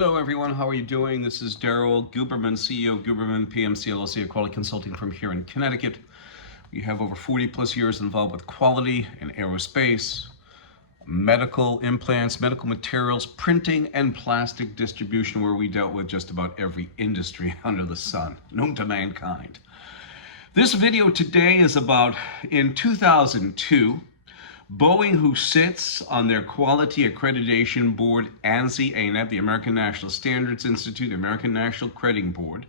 Hello everyone, how are you doing? This is Daryl Guberman, CEO of Guberman PMC LLC, a quality consulting firm here in Connecticut. We have over 40 plus years involved with quality in aerospace, medical implants, medical materials, printing, and plastic distribution, where we dealt with just about every industry under the sun, known to mankind. This video today is about, in 2002, Boeing, who sits on their quality accreditation board, ANSI/ANAB, the American National Standards Institute, the American National Crediting Board.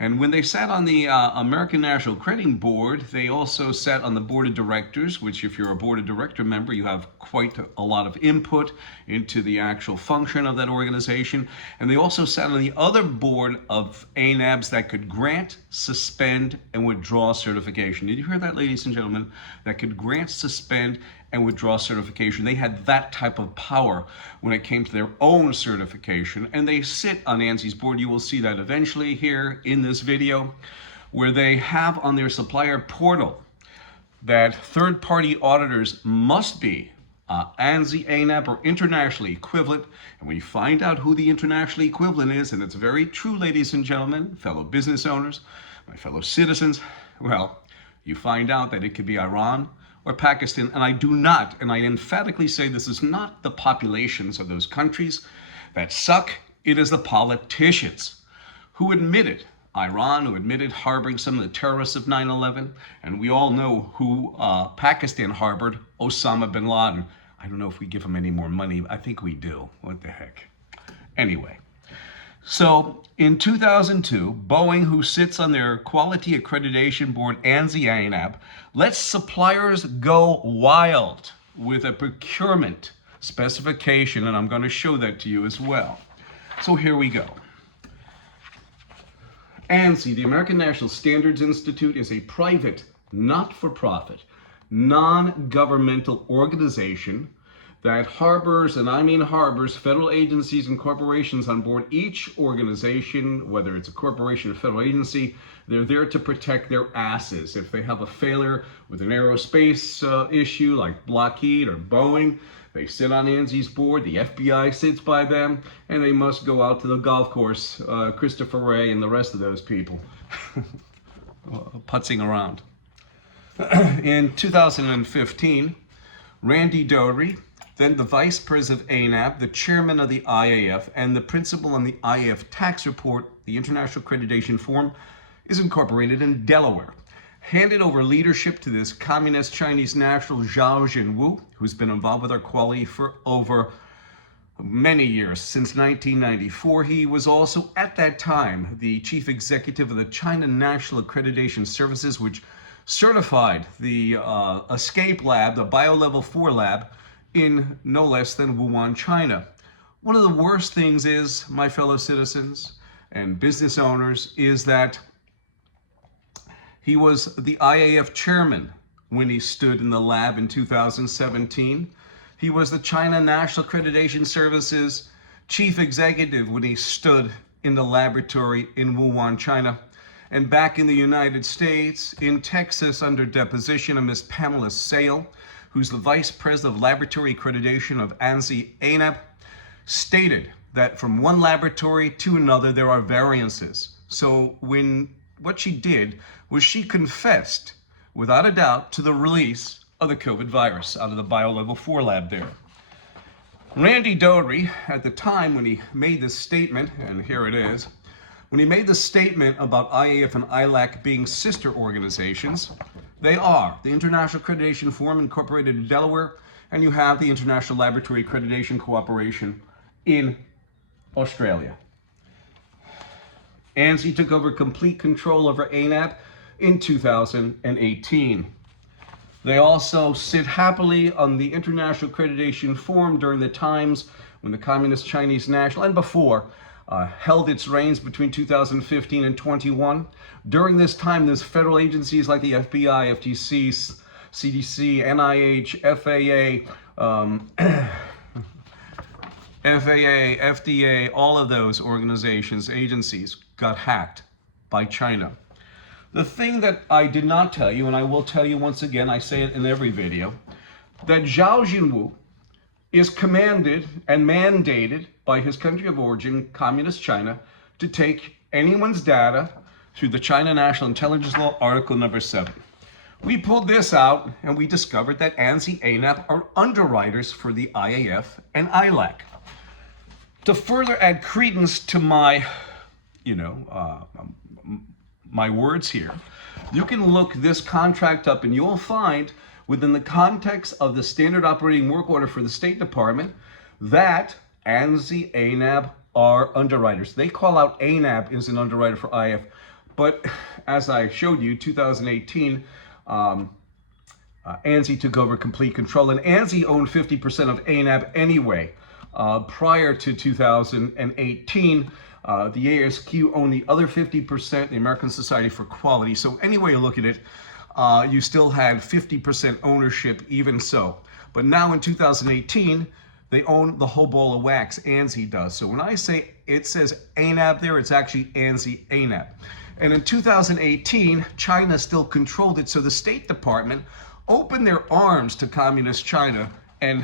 And when they sat on the American National Crediting Board, they also sat on the board of directors, which if you're a board of director member, you have quite a lot of input into the actual function of that organization. And they also sat on the other board of ANABs that could grant, suspend, and withdraw certification. Did you hear that, ladies and gentlemen? That could grant, suspend, and withdraw certification. They had that type of power when it came to their own certification, and they sit on ANSI's board. You will see that eventually here in this video, where they have on their supplier portal that third-party auditors must be ANSI, ANAB, or internationally equivalent. And when you find out who the internationally equivalent is, and it's very true, ladies and gentlemen, fellow business owners, my fellow citizens, well, you find out that it could be Iran or Pakistan. And I do not, and I emphatically say this is not the populations of those countries that suck. It is the politicians who admitted Iran, who admitted harboring some of the terrorists of 9/11. And we all know who Pakistan harbored, Osama bin Laden. I don't know if we give him any more money. I think we do. What the heck? Anyway. So in 2002, Boeing, who sits on their quality accreditation board, ANSI/ANAB, lets suppliers go wild with a procurement specification, and I'm going to show that to you as well. So here we go. ANSI, the American National Standards Institute, is a private, not-for-profit, non-governmental organization that harbors, and I mean harbors, federal agencies and corporations on board. Each organization, whether it's a corporation or federal agency, they're there to protect their asses. If they have a failure with an aerospace issue like Lockheed or Boeing, they sit on ANSI's board, the FBI sits by them, and they must go out to the golf course, Christopher Wray and the rest of those people, putzing around. In 2015, Randy Doherty, then the vice president of ANAB, the chairman of the IAF, and the principal on the IAF tax report, the International Accreditation Form, is incorporated in Delaware, handed over leadership to this communist Chinese national Zhao Jinwu, who's been involved with our quality for over many years, since 1994. He was also, at that time, the chief executive of the China National Accreditation Services, which certified the ESCAPE lab, the BioLevel 4 lab, in no less than Wuhan, China. One of the worst things is, my fellow citizens and business owners, is that he was the IAF chairman when he stood in the lab in 2017. He was the China National Accreditation Services chief executive when he stood in the laboratory in Wuhan, China. And back in the United States, in Texas, under deposition of Ms. Pamela Sale, who's the vice president of laboratory accreditation of ANSI/ANAB, stated that from one laboratory to another there are variances. So what she did was she confessed, without a doubt, to the release of the COVID virus out of the BioLevel 4 lab there. Randy Doherty, at the time when he made this statement, and here it is, when he made the statement about IAF and ILAC being sister organizations, they are the International Accreditation Form, incorporated in Delaware, and you have the International Laboratory Accreditation Cooperation in Australia. ANSI took over complete control over ANAB in 2018. They also sit happily on the International Accreditation Form during the times when the Communist Chinese National, and before, held its reigns between 2015 and 21. During this time, there's federal agencies like the FBI, FTC, CDC, NIH, FAA, FDA, all of those organizations, agencies, got hacked by China. The thing that I did not tell you, and I will tell you once again, I say it in every video, that Zhao Jinwu is commanded and mandated by his country of origin, Communist China, to take anyone's data through the China National Intelligence Law, Article number 7. We pulled this out and we discovered that ANSI, ANAP are underwriters for the IAF and ILAC. To further add credence to my, my words here, you can look this contract up and you'll find within the context of the standard operating work order for the State Department that ANSI, ANAP are underwriters. They call out ANAP as an underwriter for IF, but as I showed you, 2018, ANSI took over complete control, and ANSI owned 50% of ANAP anyway. Prior to 2018, the ASQ owned the other 50%, the American Society for Quality. So any way you look at it, you still had 50% ownership even so. But now in 2018, they own the whole ball of wax, ANSI does. So when I say it says ANAP there, it's actually ANSI, ANAP. And in 2018, China still controlled it. So the State Department opened their arms to Communist China and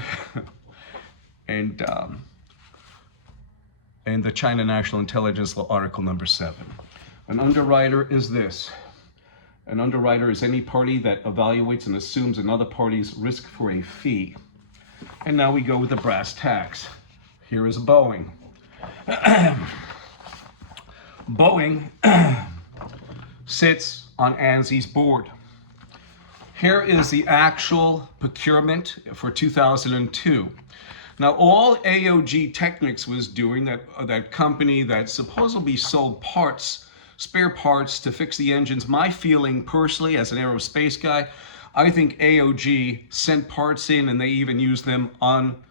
the China National Intelligence Law, Article number 7. An underwriter is this. An underwriter is any party that evaluates and assumes another party's risk for a fee. And now we go with the brass tacks. Here is Boeing. Boeing sits on ANSI's board. Here is the actual procurement for 2002. Now, all AOG Technics was doing, that company that supposedly sold parts, spare parts to fix the engines, my feeling personally as an aerospace guy, I think AOG sent parts in and they even used them on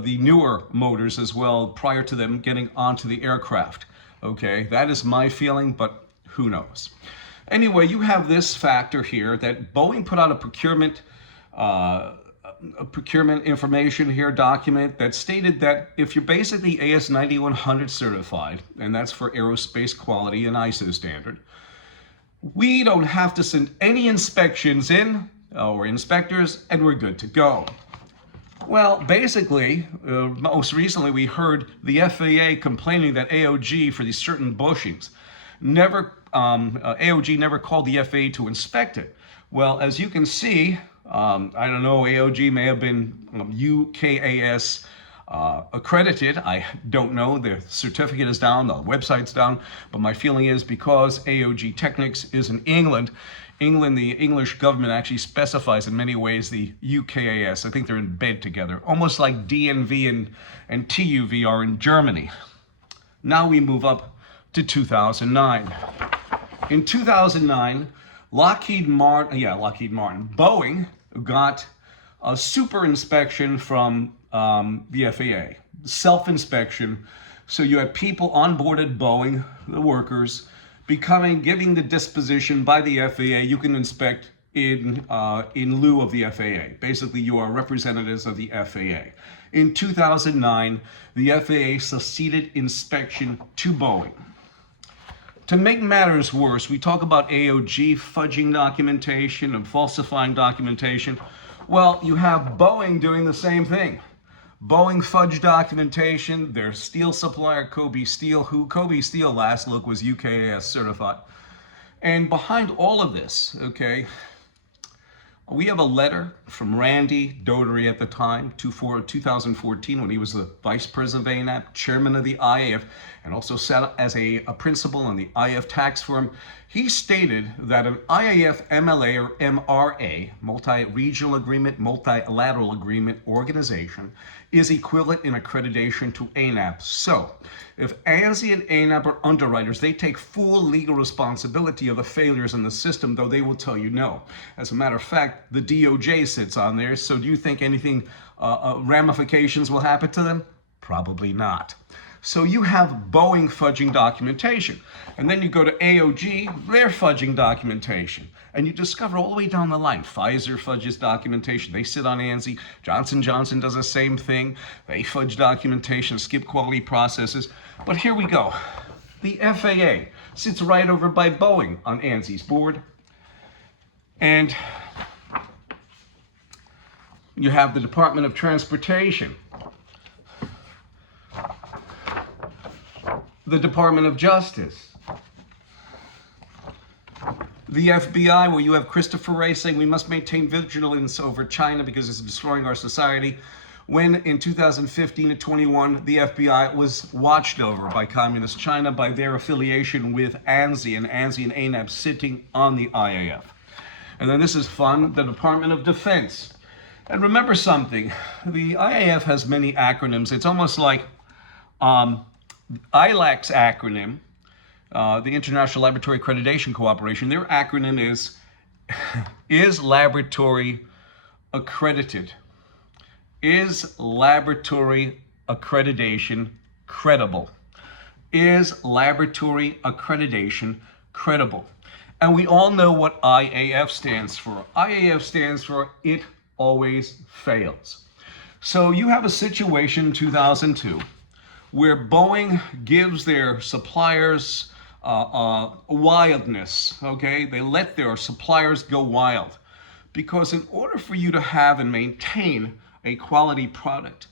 the newer motors as well prior to them getting onto the aircraft. Okay, that is my feeling, but who knows? Anyway, you have this factor here that Boeing put out a procurement information here document that stated that if you're basically AS9100 certified, and that's for aerospace quality and ISO standard, we don't have to send any inspections in or inspectors, and we're good to go. Well, basically, most recently we heard the FAA complaining that AOG for these certain bushings AOG never called the FAA to inspect it. Well, as you can see, I don't know, AOG may have been UKAS accredited. I don't know. The certificate is down, the website's down. But my feeling is because AOG Technics is in England, the English government actually specifies in many ways the UKAS. I think they're in bed together, almost like DNV and TUV are in Germany. Now we move up to 2009. In 2009, Lockheed Martin, Boeing got a super inspection from the FAA, self-inspection. So you had people on board at Boeing, the workers, giving the disposition by the FAA. You can inspect in lieu of the FAA. Basically, you are representatives of the FAA. In 2009, the FAA succeeded inspection to Boeing. To make matters worse, we talk about AOG fudging documentation and falsifying documentation. Well, you have Boeing doing the same thing. Boeing fudge documentation, their steel supplier, Kobe Steel, who Kobe Steel last look was UKAS certified. And behind all of this, okay, we have a letter from Randy Doherty at the time, 2014, when he was the vice president of ANAP, chairman of the IAF, and also sat as a principal on the IAF tax firm. He stated that an IAF MLA or MRA, multi-regional agreement, multilateral agreement organization, is equivalent in accreditation to ANAP. So, if ANSI and ANAP are underwriters, they take full legal responsibility of the failures in the system, though they will tell you no. As a matter of fact, the DOJ sits on there, so do you think anything, ramifications will happen to them? Probably not. So you have Boeing fudging documentation. And then you go to AOG, their fudging documentation. And you discover all the way down the line, Pfizer fudges documentation. They sit on ANSI. Johnson & Johnson does the same thing. They fudge documentation, skip quality processes. But here we go. The FAA sits right over by Boeing on ANSI's board. And you have the Department of Transportation the Department of Justice. The FBI, where you have Christopher Wray saying we must maintain vigilance over China because it's destroying our society, when in 2015 to 21, the FBI was watched over by Communist China by their affiliation with ANSI, and ANSI and ANAB sitting on the IAF. And then this is fun, the Department of Defense. And remember something, the IAF has many acronyms. It's almost like ILAC's acronym, the International Laboratory Accreditation Cooperation, their acronym is laboratory accredited. Is laboratory accreditation credible? Is laboratory accreditation credible? And we all know what IAF stands for. IAF stands for It Always Fails. So you have a situation in 2002 where Boeing gives their suppliers wildness, okay? They let their suppliers go wild. Because in order for you to have and maintain a quality product,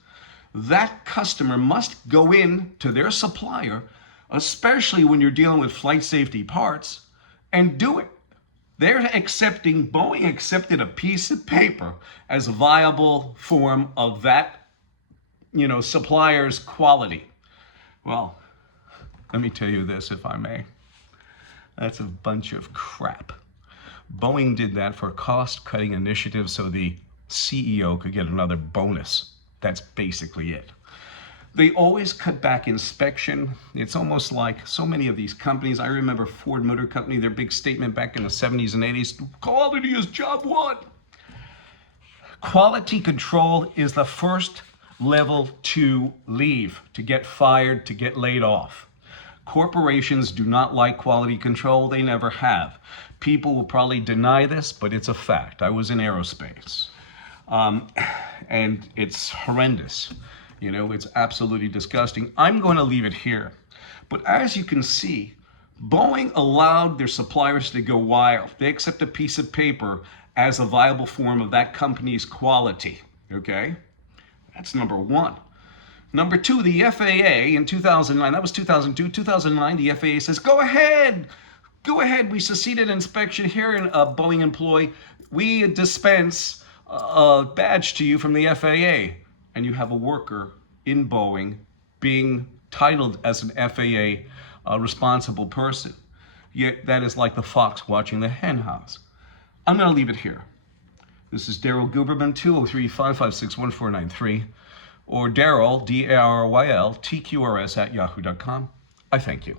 that customer must go in to their supplier, especially when you're dealing with flight safety parts, and do it. Boeing accepted a piece of paper as a viable form of that, supplier's quality. Well, let me tell you this, if I may. That's a bunch of crap. Boeing did that for a cost-cutting initiative so the CEO could get another bonus. That's basically it. They always cut back inspection. It's almost like so many of these companies. I remember Ford Motor Company, their big statement back in the 70s and 80s, quality is job one. Quality control is the first level to leave, to get fired, to get laid off. Corporations do not like quality control. They never have. People will probably deny this, but it's a fact. I was in aerospace. And it's horrendous. It's absolutely disgusting. I'm going to leave it here. But as you can see, Boeing allowed their suppliers to go wild. They accept a piece of paper as a viable form of that company's quality. Okay? That's number one. Number two, the FAA in 2009, that was 2002, 2009, the FAA says, go ahead, we succeeded inspection here in a Boeing employee. We dispense a badge to you from the FAA. And you have a worker in Boeing being titled as an FAA responsible person. Yet that is like the fox watching the hen house. I'm going to leave it here. This is Daryl Guberman, 203-556-1493, or Daryl, DARYL, TQRS @yahoo.com. I thank you.